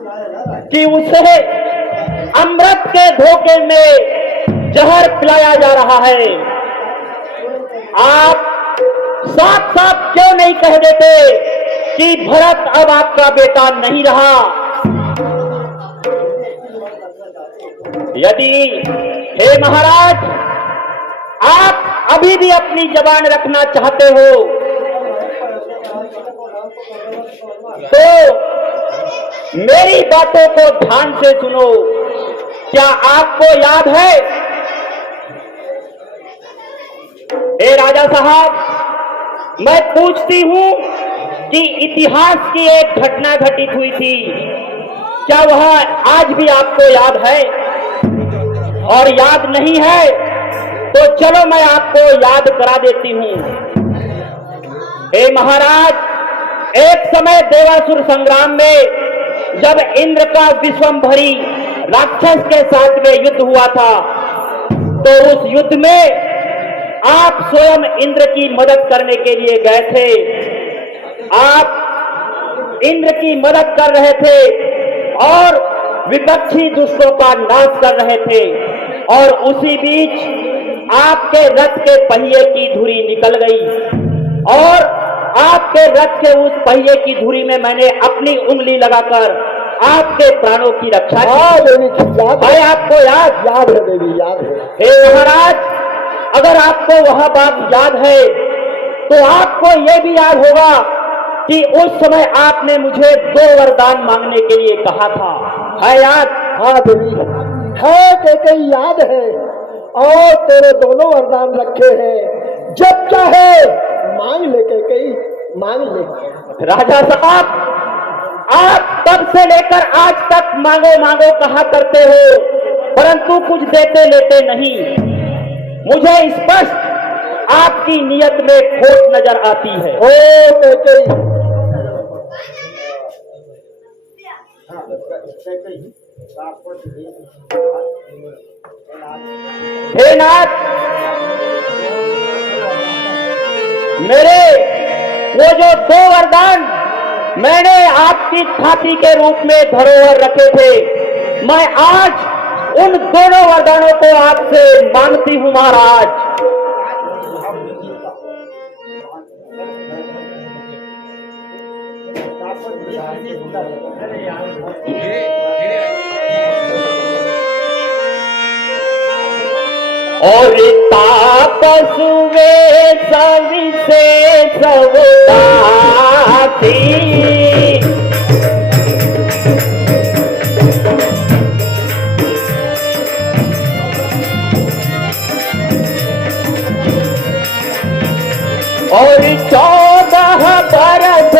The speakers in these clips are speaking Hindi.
कि उसे अमृत के धोखे में जहर पिलाया जा रहा है। आप साफ साफ क्यों नहीं कह देते कि भरत अब आपका बेटा नहीं रहा? यदि हे महाराज आप अभी भी अपनी जबान रखना चाहते हो तो मेरी बातों को ध्यान से सुनो। क्या आपको याद है, हे राजा साहब, मैं पूछती हूं कि इतिहास की एक घटना घटित हुई थी, क्या वह आज भी आपको याद है? और याद नहीं है तो चलो मैं आपको याद करा देती हूं। हे महाराज, एक समय देवासुर संग्राम में जब इंद्र का विश्वम्भरी राक्षस के साथ में युद्ध हुआ था, तो उस युद्ध में आप स्वयं इंद्र की मदद करने के लिए गए थे। आप इंद्र की मदद कर रहे थे और विपक्षी दुष्टों का नाश कर रहे थे, और उसी बीच आपके रथ के पहिए की धुरी निकल गई और आपके रथ के उस पहिए की धुरी में मैंने अपनी उंगली लगाकर आपके प्राणों की रक्षा की। भाई आपको याद है देवी, याद है। हे महाराज, अगर आपको वह बात याद है तो आपको यह भी याद होगा कि उस समय आपने मुझे 2 वरदान मांगने के लिए कहा था, है याद? हाँ देवी है, कई याद है, और तेरे दोनों वरदान रखे हैं, जब चाहे मांग ले, कई मांग ले। राजा साहब, आप तब से लेकर आज तक मांगो मांगो कहा करते हो, परंतु कुछ देते लेते नहीं। मुझे स्पष्ट आपकी नियत में खोट नजर आती है। ओ कई हे नाथ, मेरे वो जो 2 वरदान मैंने आपकी छाती के रूप में धरोहर रखे थे, मैं आज उन दोनों वरदानों को आपसे मांगती हूं महाराज। और तापसुवे सविशेष उदासी, और 14 बरस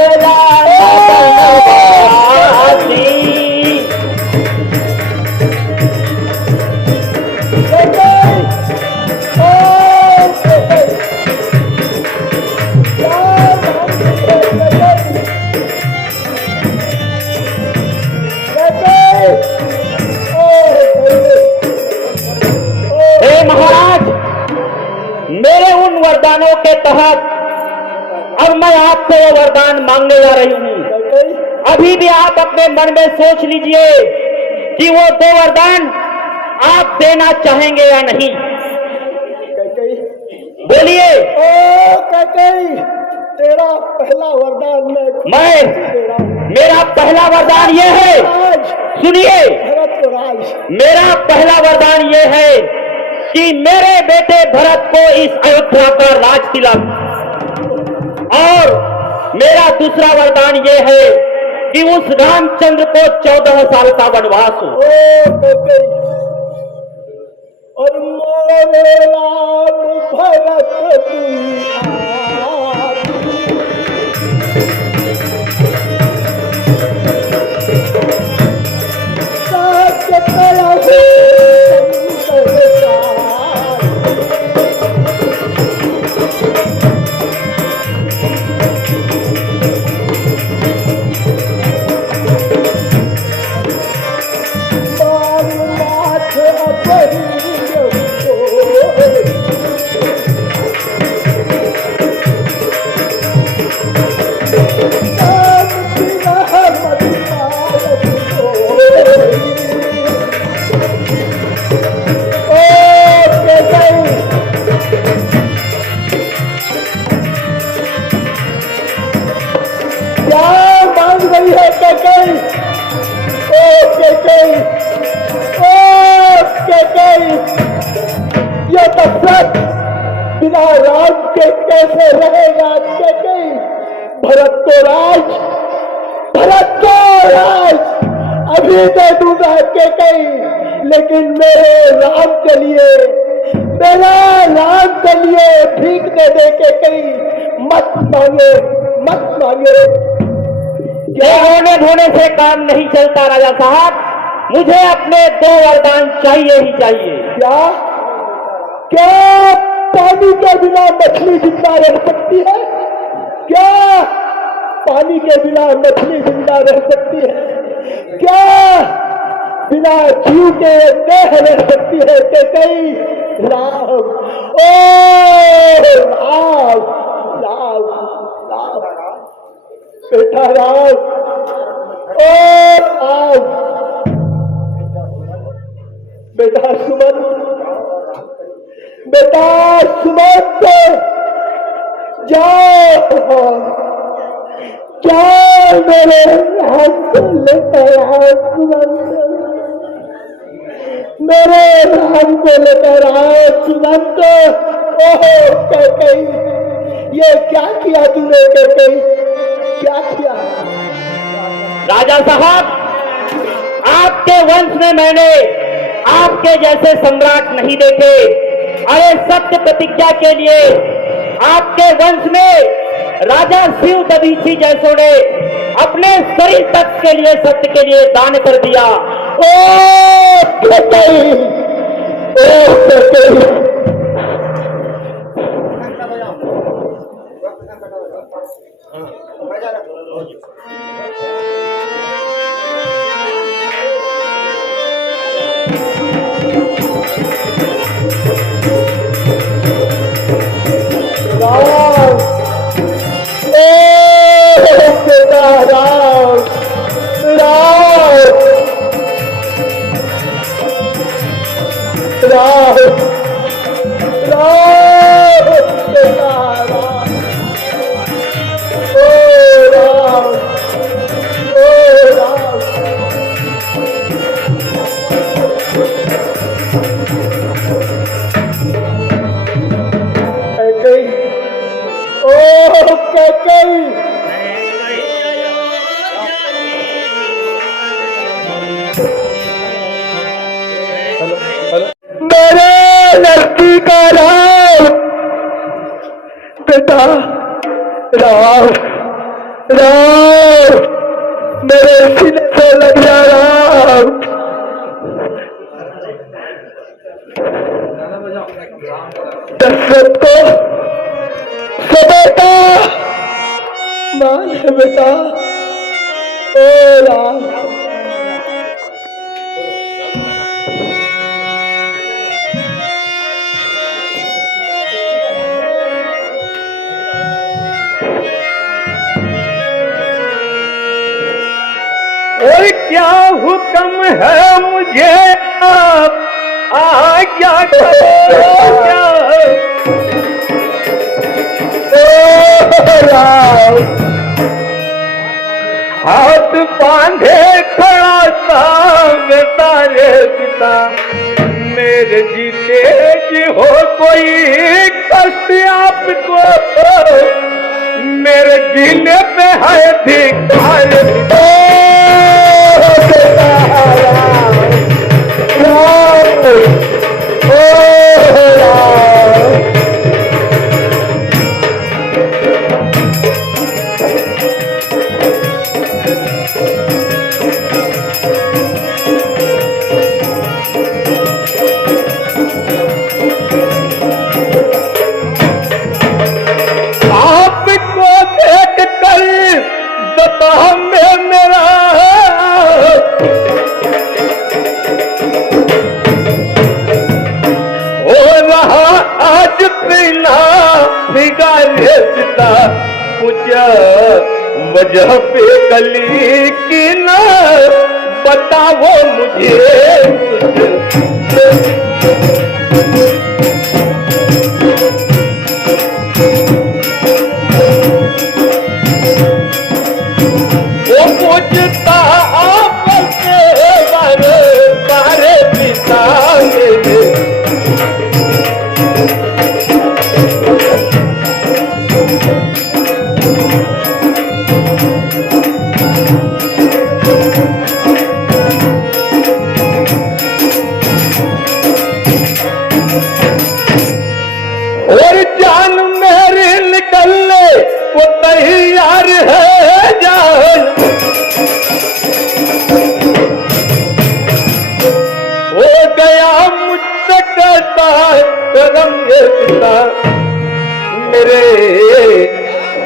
मेरे उन वरदानों के तहत अब मैं आपसे वो वरदान मांगने जा रही हूं। अभी भी आप अपने मन में सोच लीजिए कि वो 2 वरदान आप देना चाहेंगे या नहीं। बोलिए। तेरा पहला वरदान मेरा पहला वरदान ये है, सुनिए, मेरा पहला वरदान ये है कि मेरे बेटे भरत को इस अयोध्या का राज तिलक, और मेरा दूसरा वरदान ये है कि उस रामचंद्र को 14 साल का वनवास हो। और मोरे राम भरत कैसे रहेगा कैकेयी? भरत को राज अभी दे दूंगा कैकेयी, लेकिन मेरे राम के लिए भीख दे दे कैकेयी, मत मांगे। ये रोने धोने से काम नहीं चलता राजा साहब, मुझे अपने 2 वरदान चाहिए ही चाहिए। क्या पानी के बिना मछली जिंदा रह सकती है? क्या पानी के बिना मछली जिंदा रह सकती है? क्या बिना जीव के देह रह सकती है कैकेयी? राम, ओ राम, बेटा राम, ओ राम, बेटा सुमंत, जाओ मेरे राम को लेकर आओ सुमंत, मेरे राम को लेकर आओ सुमंत। ओहो कैकेयी, ये क्या किया तूने कैकेयी, क्या किया? राजा साहब, आपके वंश में मैंने आपके जैसे सम्राट नहीं देखे। अरे सत्य प्रतिज्ञा के लिए आपके वंश में राजा शिव दधीची जैसों ने अपने शरीर तक के लिए सत्य के लिए दान कर दिया। ओ कैकेयी, ओ कैकेयी, मेरे लड़की का राम, बेटा राम, मेरे सीने से लग जा राम। दशरथ को बेटा मान है बेटा, ओ राम। और क्या हुक्म है मुझे, आप आज्ञा करो क्या? हाथ बांधे खड़ा था बेटा रे पिता, मेरे जीते जी हो कोई कष्ट आपको, मेरे जीने पे है धिक्कार। वजह पे गली की न बताओ मुझे, वो पूछता आपस बारे पिता मेरे। बेटा मेरे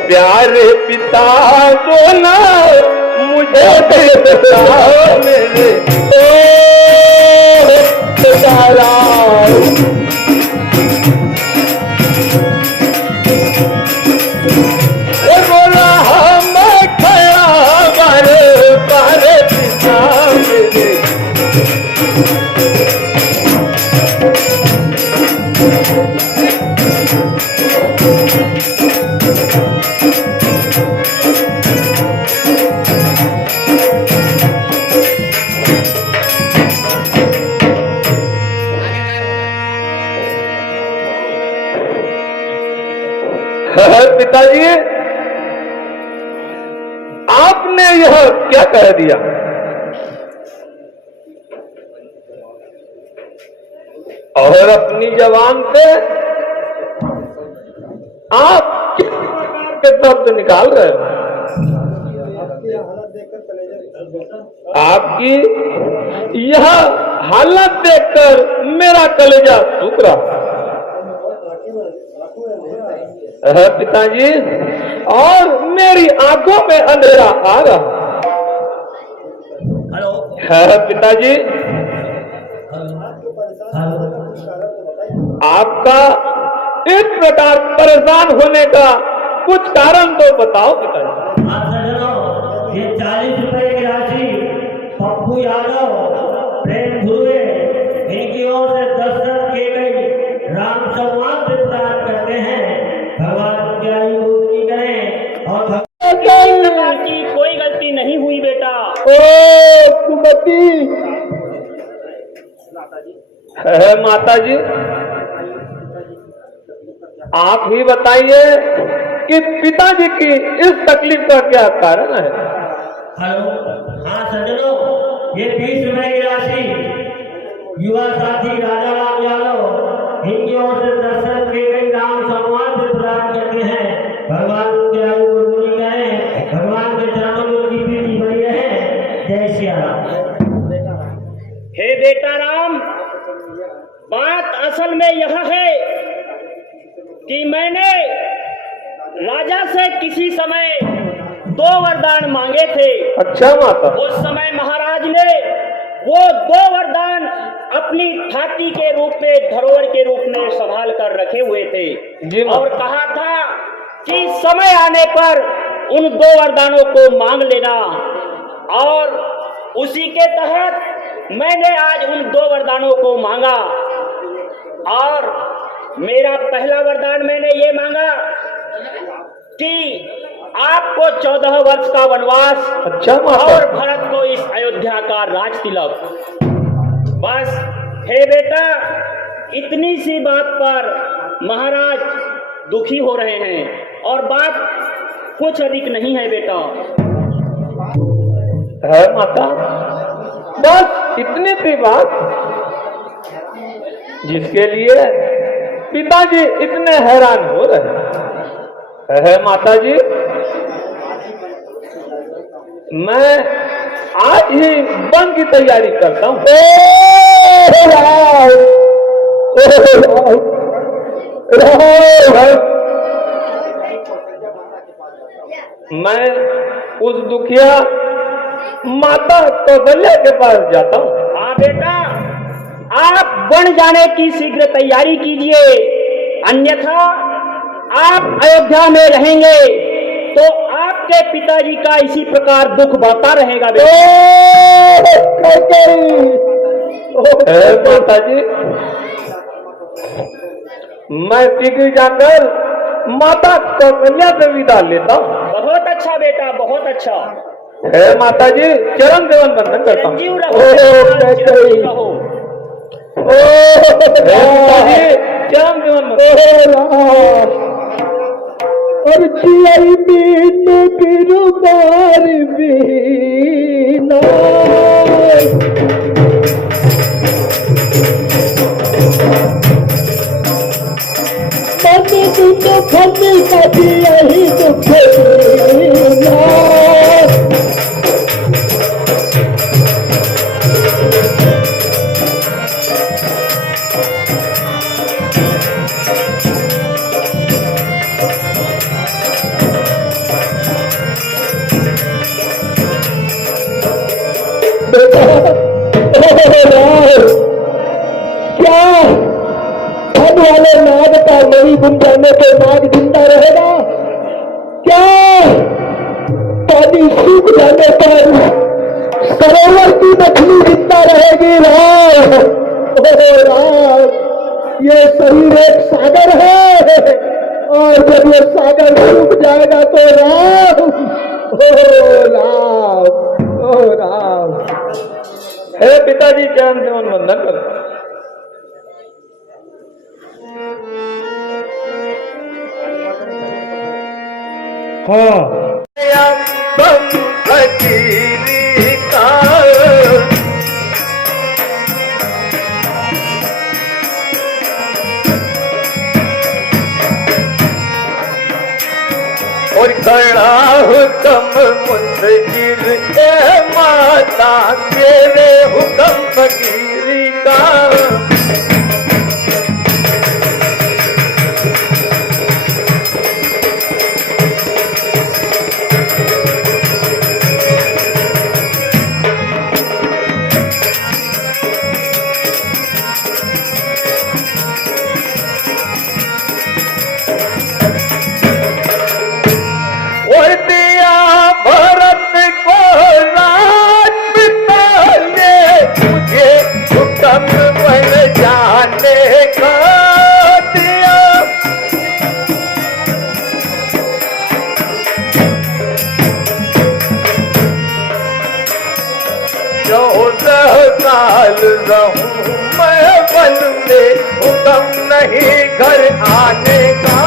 प्यारे पिता को ना मुझे बेटा मेरे सीताराम। बोला हम खड़ा बारे बारे पिता मेरे पिताजी आपने यह क्या कह दिया? और अपनी जबान से आप किस प्रकार के शब्द निकाल रहे हो? आपकी यह हालत देखकर मेरा कलेजा सूख रहा है पिताजी, और मेरी आंखों में अंधेरा आ रहा है पिताजी। आपका इस प्रकार परेशान होने का कुछ कारण तो बताओ पिताजी। ये 40 रुपए की राशि पप्पू यादव प्रेम धुए इनकी ओर से दस्तखत की गई राम संवाद से प्रदान करते हैं। भगवान की आयु पूर्ति करें और प्रकार की कोई गलती नहीं हुई बेटा। ओ कुमति, है माता जी, आप ही बताइए कि पिताजी की इस तकलीफ का क्या कारण है? हेलो, हाँ सज्जनों, ये 20 रुपए की राशि युवा साथी राजा राम यादव इनकी ओर से दस्तखत की गई राम संवाद से प्रदान करते हैं। भगवान की आयु पूर्ति करें, भगवान के चरणों में उनकी प्रीति बनी रहे। जय श्री राम। हे बेटा राम, बात असल में यह है कि मैंने राजा से किसी समय 2 वरदान मांगे थे। अच्छा माता। उस समय महाराज ने वो 2 वरदान अपनी छाती के रूप में, धरोहर के रूप में संभाल कर रखे हुए थे जी और कहा था कि समय आने पर उन 2 वरदानों को मांग लेना। और उसी के तहत मैंने आज उन 2 वरदानों को मांगा। और मेरा पहला वरदान मैंने ये मांगा कि आपको 14 वर्ष का वनवास, अच्छा माता। और भरत को इस अयोध्या का राज तिलक। बस हे बेटा, इतनी सी बात पर महाराज दुखी हो रहे हैं और बात कुछ अधिक नहीं है बेटा। है माता, बस इतनी सी बात जिसके लिए पिताजी इतने हैरान हो रहे हैं। माता जी, मैं आज ही वन की तैयारी करता हूँ। मैं उस दुखिया माता कौशल्या के पास जाता हूँ। हाँ बेटा, आप वन जाने की शीघ्र तैयारी कीजिए, अन्यथा आप अयोध्या में रहेंगे तो आपके पिताजी का इसी प्रकार दुख बढ़ता रहेगा माता जी, मैं शीघ्र जाकर माता कौशल्या से विदा लेता हूँ। बहुत अच्छा बेटा, बहुत अच्छा। है माता जी, चरण देवन बंधन करता हूँ। चिरंजीव रहो। चरण देवन और जियाई बीत बिरुबार बीना मत तो फटे कभी यही दुख बीना क्या धन वाले नाग का मणि गुम जाने पे नाग जिंदा रहेगा? क्या पानी सूख जाने पर सरोवर की मछली जिंदा रहेगी? राम, ओ राम, ये शरीर एक सागर है और जब ये सागर सूख जाएगा तो राम, ओ राम, ओ राम। हे पिताजी ज्ञान से वंदन कर। हाँ और खड़ा हुक्म मुंतजिर ए माता तेरे हुक्म फकीरी का। और दिया भरत को राज पिता ने मुझे हुक्म बन जाने का दिया। 14 साल रहूं मैं वन में, हुक्म नहीं घर आने का।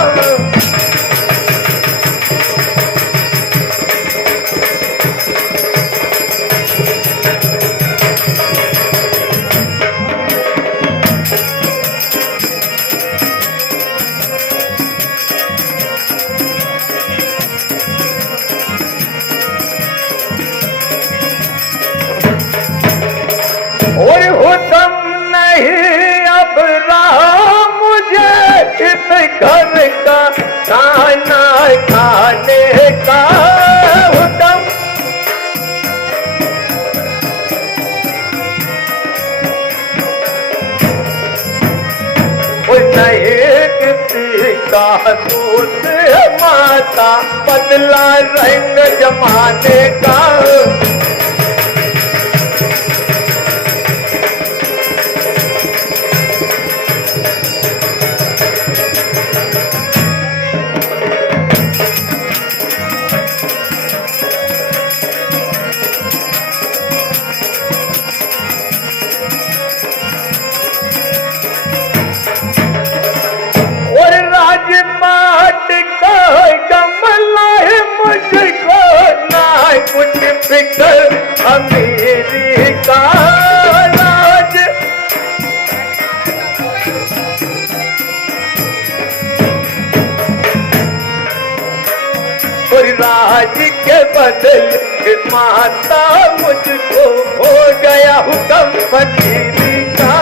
और हुक्म नहीं अब रहा मुझे इस घर का खाना खाने का। हुक्म और नहीं किसी का दूध माता, बदला रंग जमाने का। राजपाट का कमला है मुझको ना कुछ फिक्र, अमीरी का राज। और राज के बदले माता मुझको हो गया हुक्म फकीरी का।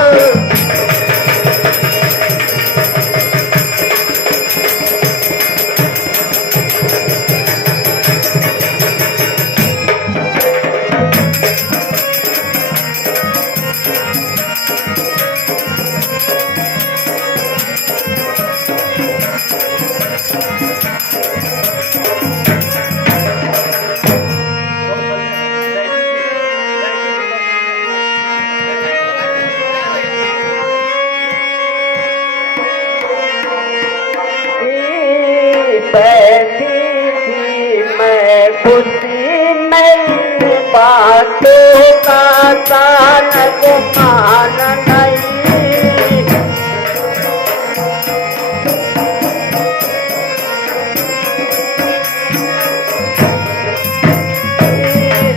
बैठी थी मैं खुशी मेरी बातों का तानक मान नहीं।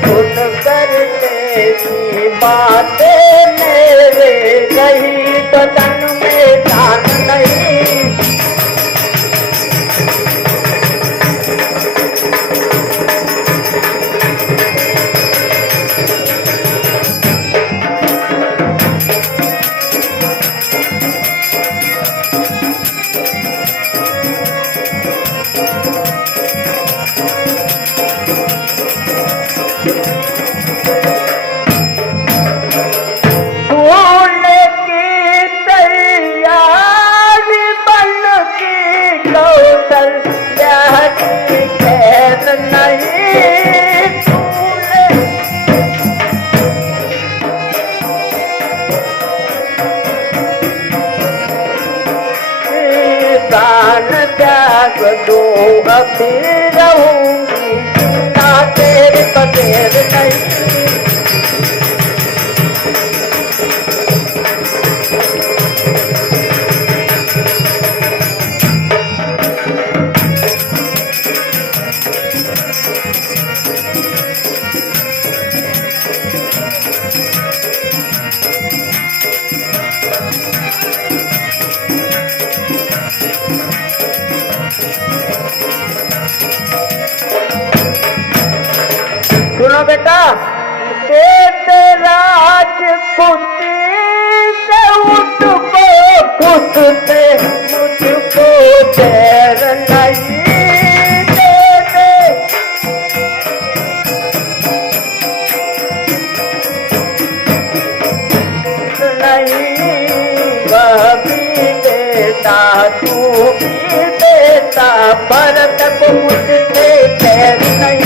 सुन कर तेरी बातें मेरे रही बदन में जान नहीं। जब दो अभी रहूंगी ना तेरे बगैर नहीं। सुनो बेटा, राज कुत्ती से उठको खुद से मुझको चैर नहीं देते। नहीं वह भी देता तू भी देता, भरत को मुझसे चैर नहीं।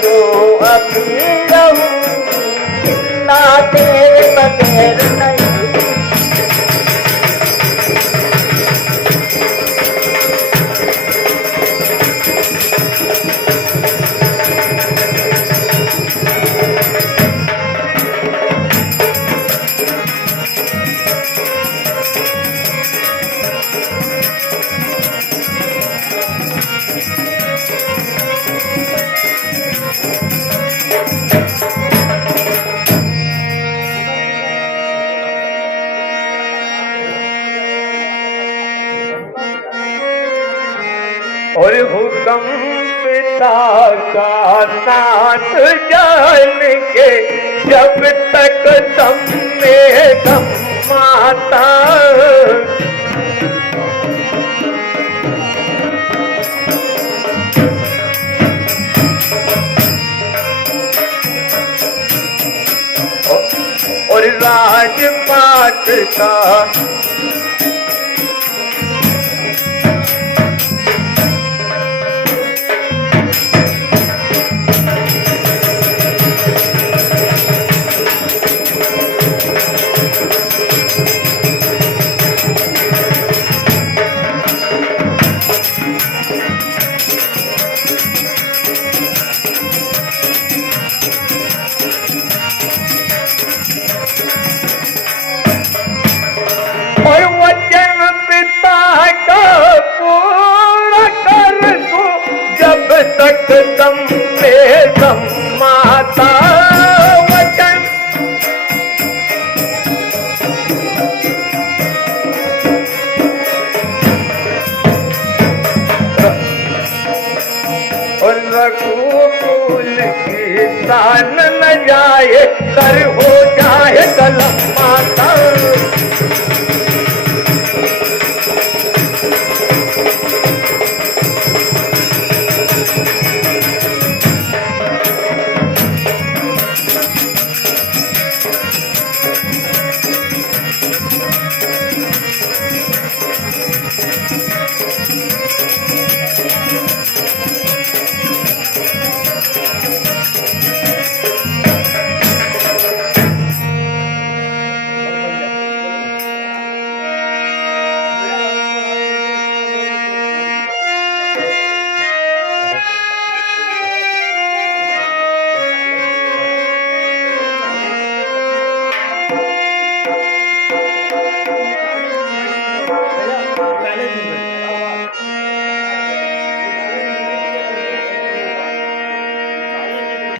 तो अभी रहूंगी ना तेरे बगैर नहीं। और हुक्म पिता का साथ जान के जब तक दम में दम माता। और राजपाट का और वचन पिता का पूरा कर दो जब तक दम में दम माता। वचन और रघुकुल की शान न जाए, कर हो जाए कलम माता। पहले दिन में